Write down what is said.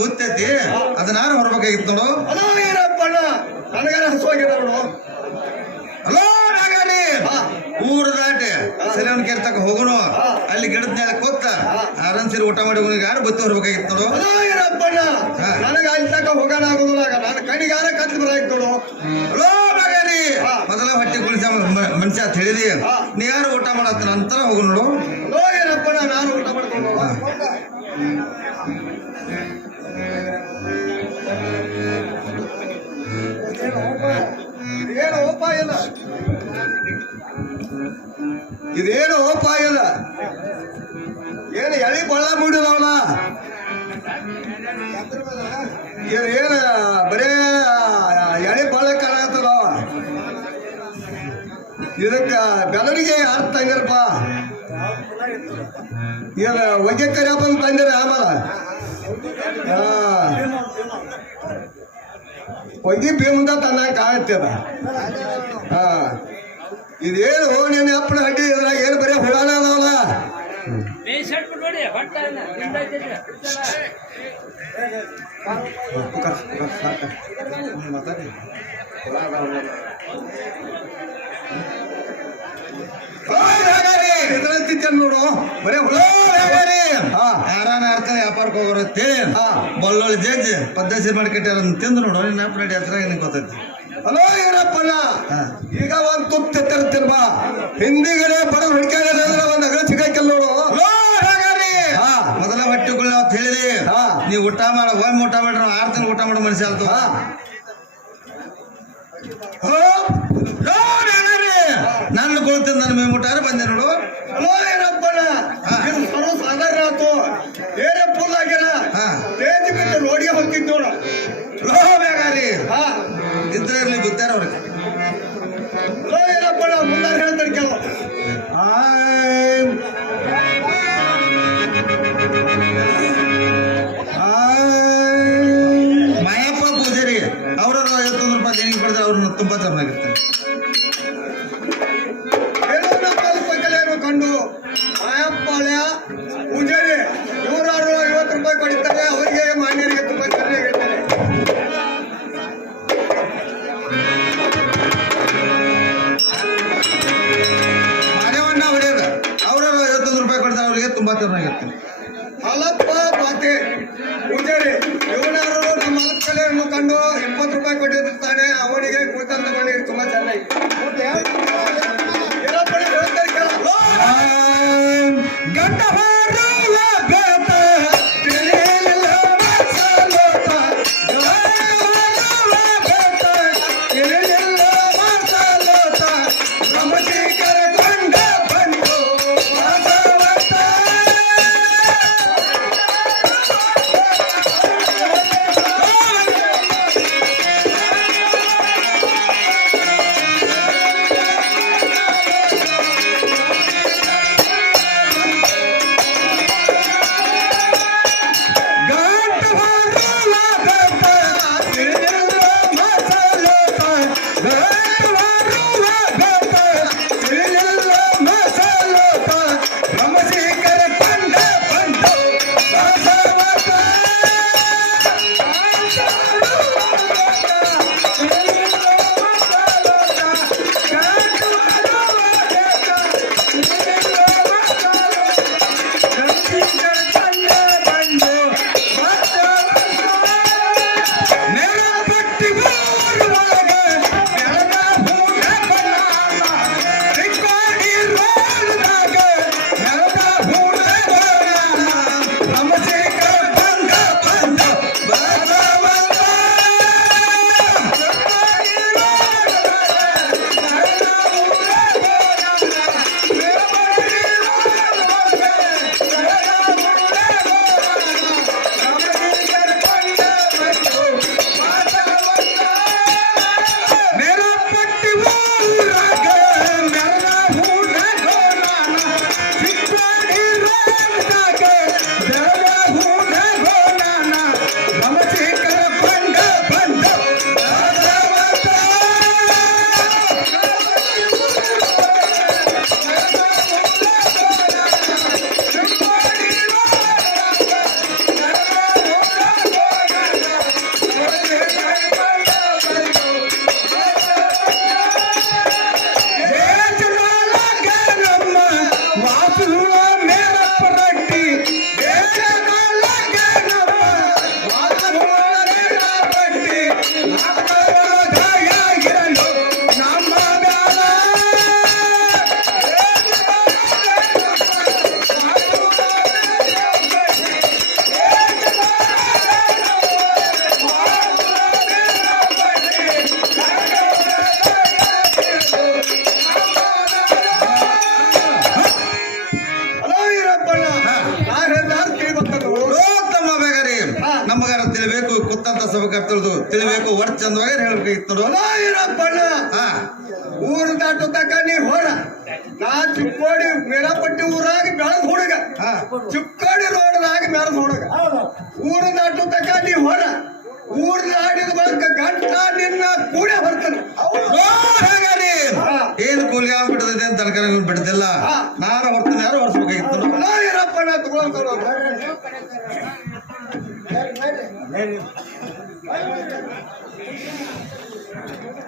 ಬುತ್ತೈತಿ ಅದನ್ನಾರು ನಾನು ಹೊರಬೇಕಾಗಿತ್ತು ನೋಡು. ಅಲೋ ಏನಪ್ಪಣ್ಣ ನನಗಾರ ಹಸುವಾಗಿದೆ ನೋಡು. ಹಲೋ ನಾಗಾಡಿ. ಊರು ದಾಟಿ ಸರಿಯವನ್ ಕೇರ್ತಕ್ಕ ಹೋಗೋಣ ಅಲ್ಲಿ ಗಿಡದ ಮೇಲೆ ಕೂತ ಆರಾಮ್ ಸೇರಿ ಊಟ ಮಾಡಿ ಹೋಗಿ ಯಾರು ಬತ್ತಿ ಹೊರಬೇಕಾಗಿತ್ತು ನೋಡು. ಅಲೋ ಏನಪ್ಪಣ್ಣ ನನಗೆ ಅಲ್ಲಿ ತನಕ ಹೋಗೋಣ ಆಗುದಿಲ್ಲ ನನ್ನ ಕಣಿಗಾರ ಕತ್ತಿ ಬರಾಕ್ ನೋಡು. ಹಲೋ ನಾಗಾಡಿ ಮೊದಲ ಹೊಟ್ಟೆ ಕುಳಿಸ ಮನುಷ್ಯ ತಿಳಿದಿ ನೀ ಯಾರು ಊಟ ಮಾಡತ್ತ ನಂತರ ಹೋಗು ನೋಡು. ಇಲ್ಲ ಇದೇನು ಓಪ ಇಲ್ಲ ಏನು ಎಳಿ ಬಳ್ಳ ಮೂಡಿದವಲ್ಲ ಏನು ಏನು ಬರೇ ಎಳಿ ಬಳ್ಳ ಕಾಣತ್ತದ ಇದಕ್ಕ ಬೆಳವಣಿಗೆ ಯಾರು ತಂದಿರಪ್ಪ ಏನು ಹೊಗೆ ಕರಿಯಪ್ಪ ತಂದಿರ ಆಮೇಲೆ ಹಾ ಹೊಗೆ ಭೀಮಂದ ತನ್ನ ಕಾಣತ್ತದ ಹಾ. ಇದೇನು ನೀನು ಅಪ್ಪನ ಹಡ್ಡಿ ಇದ್ರಾಗ ಏನು ಬರೀ ಹುಳಾನ ಅದಾವಲ್ಲ ಬೇಷಟ್ ಇದ್ರಂತಿದ್ದೇನೆ ನೋಡು. ಬರೀ ಹುಳ ಯಾರಾನ ಅರ್ಥ ವ್ಯಾಪಾರಕ್ಕೆ ಹೋಗೋರು ಅಂತೇಳಿ ಬಲ್ಲೊಳ್ಳಿ ಬಳ್ಳೊಳ್ಳಿ ಜಜ್ಜಿ ಪದ್ಧತಿ ಮಾಡ್ಕೊಟ್ಟಾರ ಅಂತ ತಿಂದು ನೋಡು. ನಿನ್ನ ನಡಿ ಹತ್ರ ಏನಕ್ಕೆ ಗೊತ್ತೈತಿ. ಅಲೋ ಏನಪ್ಪನ ಈಗ ಒಂದ್ ತುಪ್ಪ ತರ್ತಿರ್ಬ ಹಿಂದಿಗಡೆ ಬಡ ಹುಡ್ಕ್ಯಾಡ ಒಂದ್ ಅಗಲ ಚಿಕ್ಕ ನೋಡು. ಮೊದಲ ಹೊಟ್ಟೆಗಳು ಅಂತ ಹೇಳಿದಿ. ನೀವು ಊಟ ಮಾಡ ಒಮ್ಮೆ ಊಟ ಮಾಡ್ರಿ ನಾವು ಆರು ತಿಂಗಳು ಊಟ ಮಾಡೋ ಮನುಷ್ಯ ಅಲ್ತು ಹಾ. ನನ್ನ ಕೊಳ್ತೀನಿ ನನ್ನ ಮೇ ಊಟ ಬಂದೆ ನೋಡು. ಪಡೆದ್ರೆ ಅವ್ರನ್ನ ತುಂಬಾ ಚೆನ್ನಾಗಿರ್ತಾರೆ ಕಂಡು ಮಾಯಪ್ಪಾಳ್ಯ ಪೂಜಾರಿ ನೂರಾರು ಐವತ್ತು ರೂಪಾಯಿ ಪಡಿತಾರೆ ಅವರಿಗೆ ಮಾನ್ಯರಿಗೆ ತುಂಬಾ ಚೆನ್ನಾಗಿ ಅವ್ರ ರೂಪಾಯಿ ಕೊಡ್ತಾರೆ ಅವರಿಗೆ ತುಂಬಾ ಚೆನ್ನಾಗಿರ್ತಾರೆ ಹಾಲಪ್ಪ ಪಾತೆ ಪೂಜಾರಿ ಇವನಾರು ನಮ್ಮ ಮುಖಂಡು ಕಂಡು ಇಪ್ಪತ್ತು ರೂಪಾಯಿ ಕೊಟ್ಟಿರ್ತಾನೆ ಅವನಿಗೆ ಕೂತಂತ ಮನೆಗೆ ತುಂಬಾ ಚೆನ್ನಾಗಿ. ಗಂಡ ಕುತ್ತಂತ ಸಭಕರ್ತರದು ತಿಳಿಬೇಕು ಒಟ್ಟು ಚಂದವಾಗ ಹೇಳ್ಬೇಕಿತ್ತು ಹಾ ಊರು ದಾಟು ತಕ ನೀ ಹೋಡ ನಾ ಚಿಕ್ಕೋಡಿ ಮೇರಾಪಟ್ಟಿ ಊರಾಗಿ ಬೆಳೆದ ಹುಡುಗ. ಚಿಕ್ಕೋಡಿ ರೋಡ್ನಾಗಿ ಬೆಳೆದ ಹುಡುಗ. ಊರು ದಾಟು ತಕ ನೀ ಹೋಡ ಊರು ದಾಟಿದ ಬಳಿಕ ಗಂಟ ನಿನ್ನ ಕೂಡೆ ಬರ್ತಾನೆ ಕೂಲಿ. ಏನ್ ಕೂಲಿಗೆ ಆಗ್ಬಿಟ್ಟದೆ ಅಂತ ತರಕಾರಿ ಬಿಡ್ತಿಲ್ಲ. ನಾನು ಹೊರ್ತೇನೆ ಯಾರು ಹೊರ್ಸ್ಬೇಕಾಗಿತ್ತು ಏನಪ್ಪ ನಾ ಇರಪ್ಪಣ್ಣ ತಗೊಳ್ತಾರ